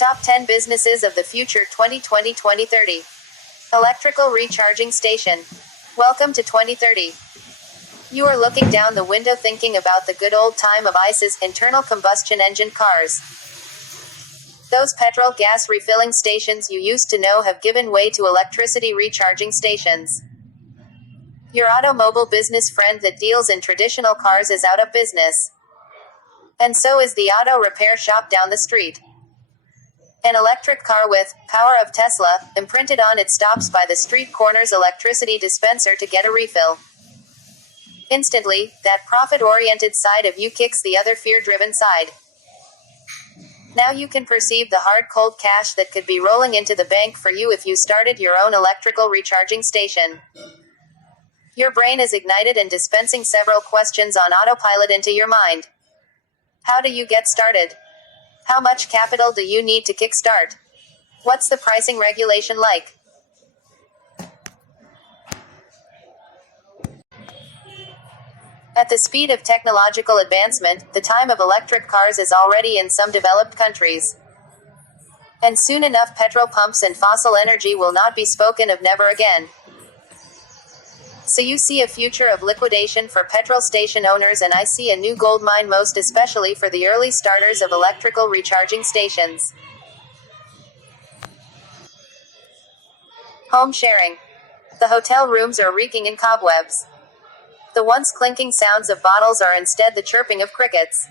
Top 10 Businesses of the Future 2020-2030. Electrical Recharging Station. Welcome to 2030. You are looking down the window thinking about the good old time of ICE's internal combustion engine cars. Those petrol gas refilling stations you used to know have given way to electricity recharging stations. Your automobile business friend that deals in traditional cars is out of business. And so is the auto repair shop down the street. An electric car with "Power of Tesla" imprinted on it stops by the street corner's electricity dispenser to get a refill. Instantly, that profit-oriented side of you kicks the other fear-driven side. Now you can perceive the hard cold cash that could be rolling into the bank for you if you started your own electrical recharging station. Your brain is ignited and dispensing several questions on autopilot into your mind. How do you get started? How much capital do you need to kickstart? What's the pricing regulation like? At the speed of technological advancement, the time of electric cars is already in some developed countries. And soon enough petrol pumps and fossil energy will not be spoken of never again. So you see a future of liquidation for petrol station owners, and I see a new gold mine, most especially for the early starters of electrical recharging stations. Home sharing. The hotel rooms are reeking in cobwebs. The once clinking sounds of bottles are instead the chirping of crickets.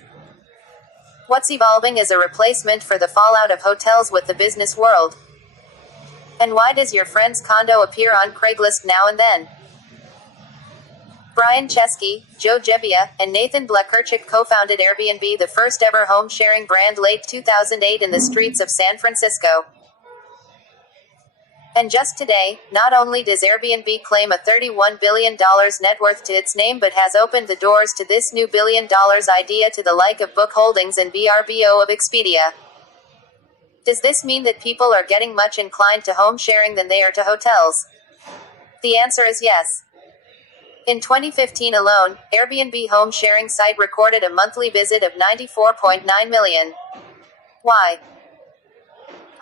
What's evolving is a replacement for the fallout of hotels with the business world. And why does your friend's condo appear on Craigslist now and then? Brian Chesky, Joe Gebbia, and Nathan Blekerchik co-founded Airbnb, the first ever home-sharing brand, late 2008 in the streets of San Francisco. And just today, not only does Airbnb claim a $31 billion net worth to its name, but has opened the doors to this new $1 billion idea to the like of Book Holdings and VRBO of Expedia. Does this mean that people are getting much inclined to home sharing than they are to hotels? The answer is yes. In 2015 alone, Airbnb home sharing site recorded a monthly visit of 94.9 million. Why?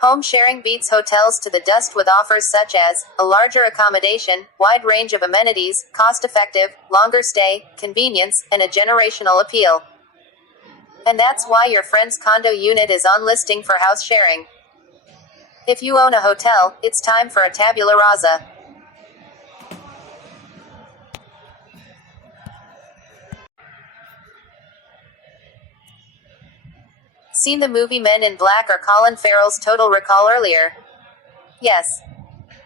Home sharing beats hotels to the dust with offers such as a larger accommodation, wide range of amenities, cost-effective, longer stay, convenience, and a generational appeal. And that's why your friend's condo unit is on listing for house sharing. If you own a hotel, it's time for a tabula rasa. Seen the movie Men in Black or Colin Farrell's Total Recall earlier? Yes.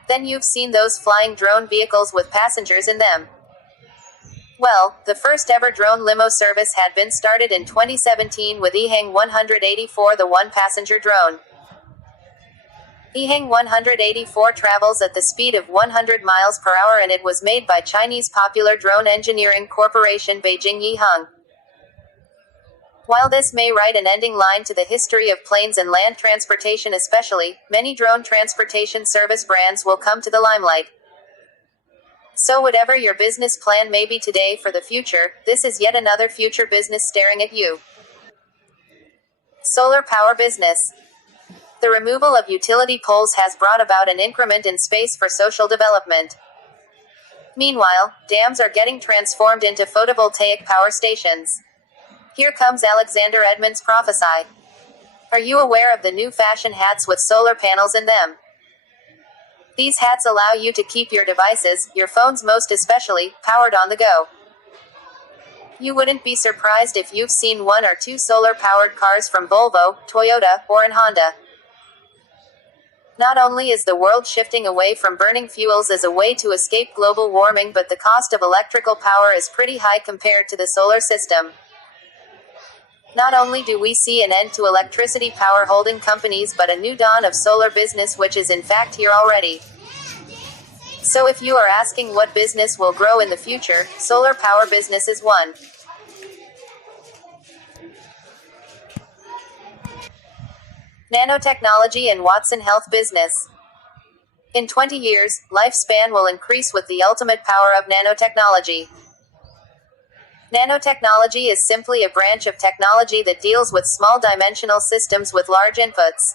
Then you've seen those flying drone vehicles with passengers in them. Well, the first ever drone limo service had been started in 2017 with EHang 184, the one-passenger drone. EHang 184 travels at the speed of 100 miles per hour, and it was made by Chinese Popular Drone Engineering Corporation Beijing Yihang. While this may write an ending line to the history of planes and land transportation especially, many drone transportation service brands will come to the limelight. So whatever your business plan may be today for the future, this is yet another future business staring at you. Solar power business. The removal of utility poles has brought about an increment in space for social development. Meanwhile, dams are getting transformed into photovoltaic power stations. Here comes Alexander Edmonds' prophesy. Are you aware of the new fashion hats with solar panels in them? These hats allow you to keep your devices, your phones most especially, powered on the go. You wouldn't be surprised if you've seen one or two solar-powered cars from Volvo, Toyota, or in Honda. Not only is the world shifting away from burning fuels as a way to escape global warming, but the cost of electrical power is pretty high compared to the solar system. Not only do we see an end to electricity power holding companies, but a new dawn of solar business, which is in fact here already. So if you are asking what business will grow in the future, solar power business is one. Nanotechnology and Watson Health business. In 20 years, lifespan will increase with the ultimate power of nanotechnology. Nanotechnology is simply a branch of technology that deals with small dimensional systems with large inputs.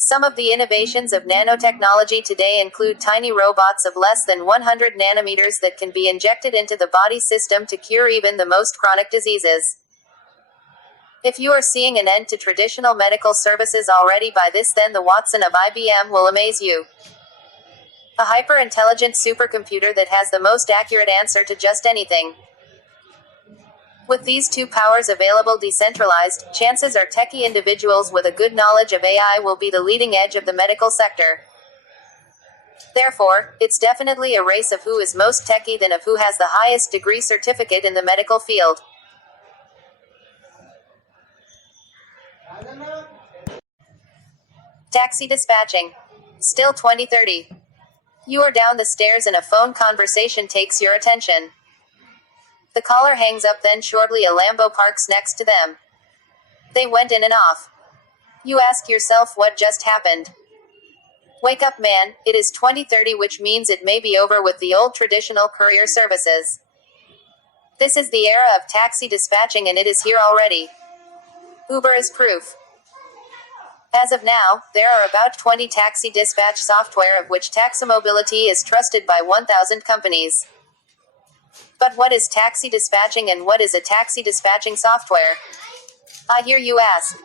Some of the innovations of nanotechnology today include tiny robots of less than 100 nanometers that can be injected into the body system to cure even the most chronic diseases. If you are seeing an end to traditional medical services already by this, then the Watson of IBM will amaze you. A hyper-intelligent supercomputer that has the most accurate answer to just anything. With these two powers available decentralized, chances are techie individuals with a good knowledge of AI will be the leading edge of the medical sector. Therefore, it's definitely a race of who is most techie than of who has the highest degree certificate in the medical field. Taxi dispatching. Still 2030. You are down the stairs and a phone conversation takes your attention. The caller hangs up, then shortly a Lambo parks next to them. They went in and off. You ask yourself what just happened. Wake up, man, it is 2030, which means it may be over with the old traditional courier services. This is the era of taxi dispatching and it is here already. Uber is proof. As of now, there are about 20 taxi dispatch software, of which Taximobility is trusted by 1,000 companies. But what is taxi dispatching and what is a taxi dispatching software? I hear you ask.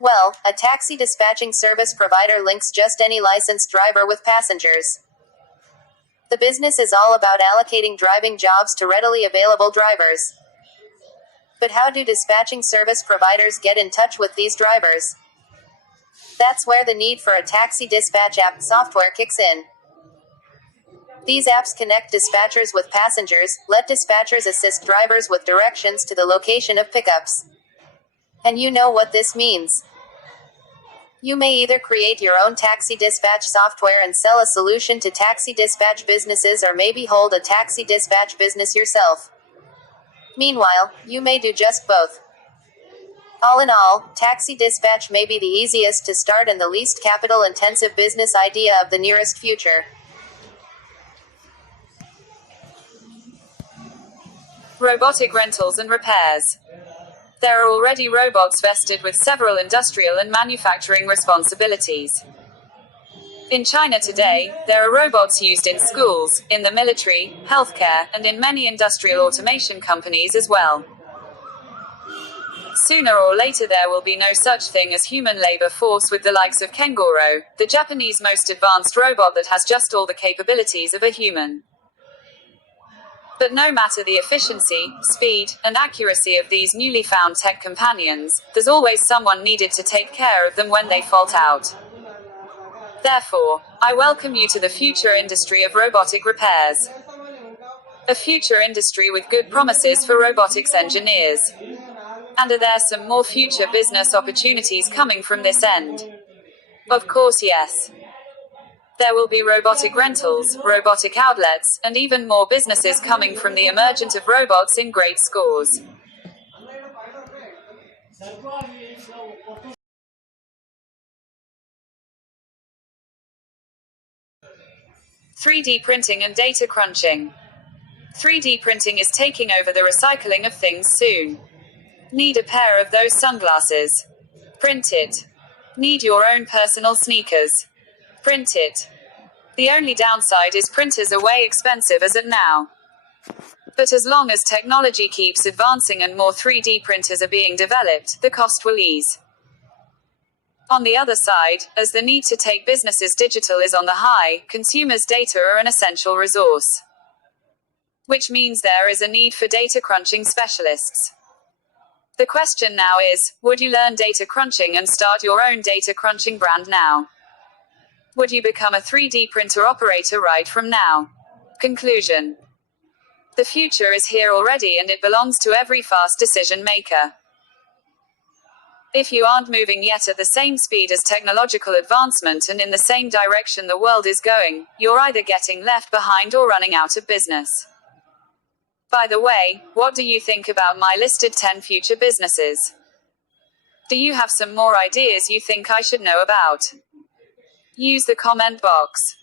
Well, a taxi dispatching service provider links just any licensed driver with passengers. The business is all about allocating driving jobs to readily available drivers. But how do dispatching service providers get in touch with these drivers? That's where the need for a taxi dispatch app software kicks in. These apps connect dispatchers with passengers, let dispatchers assist drivers with directions to the location of pickups. And you know what this means. You may either create your own taxi dispatch software and sell a solution to taxi dispatch businesses, or maybe hold a taxi dispatch business yourself. Meanwhile, you may do just both. All in all, taxi dispatch may be the easiest to start and the least capital-intensive business idea of the nearest future. Robotic rentals and repairs. There are already robots vested with several industrial and manufacturing responsibilities. In China today, there are robots used in schools, in the military, healthcare, and in many industrial automation companies as well. Sooner or later there will be no such thing as human labor force with the likes of Kengoro, the Japanese most advanced robot that has just all the capabilities of a human. But no matter the efficiency, speed, and accuracy of these newly found tech companions, there's always someone needed to take care of them when they fault out. Therefore, I welcome you to the future industry of robotic repairs. A future industry with good promises for robotics engineers. And are there some more future business opportunities coming from this end? Of course, yes. There will be robotic rentals, robotic outlets, and even more businesses coming from the emergence of robots in great scores. "3D printing and data crunching." 3D printing is taking over the recycling of things soon. Need a pair of those sunglasses? Print it. Need your own personal sneakers? Print it. The only downside is printers are way expensive as of now. But as long as technology keeps advancing and more 3D printers are being developed, the cost will ease. On the other side, as the need to take businesses digital is on the high, consumers' data are an essential resource. Which means there is a need for data crunching specialists. The question now is, would you learn data crunching and start your own data crunching brand now? Would you become a 3D printer operator right from now? Conclusion. The future is here already and it belongs to every fast decision maker. If you aren't moving yet at the same speed as technological advancement and in the same direction the world is going, you're either getting left behind or running out of business. By the way, what do you think about my listed 10 future businesses? Do you have some more ideas you think I should know about? Use the comment box.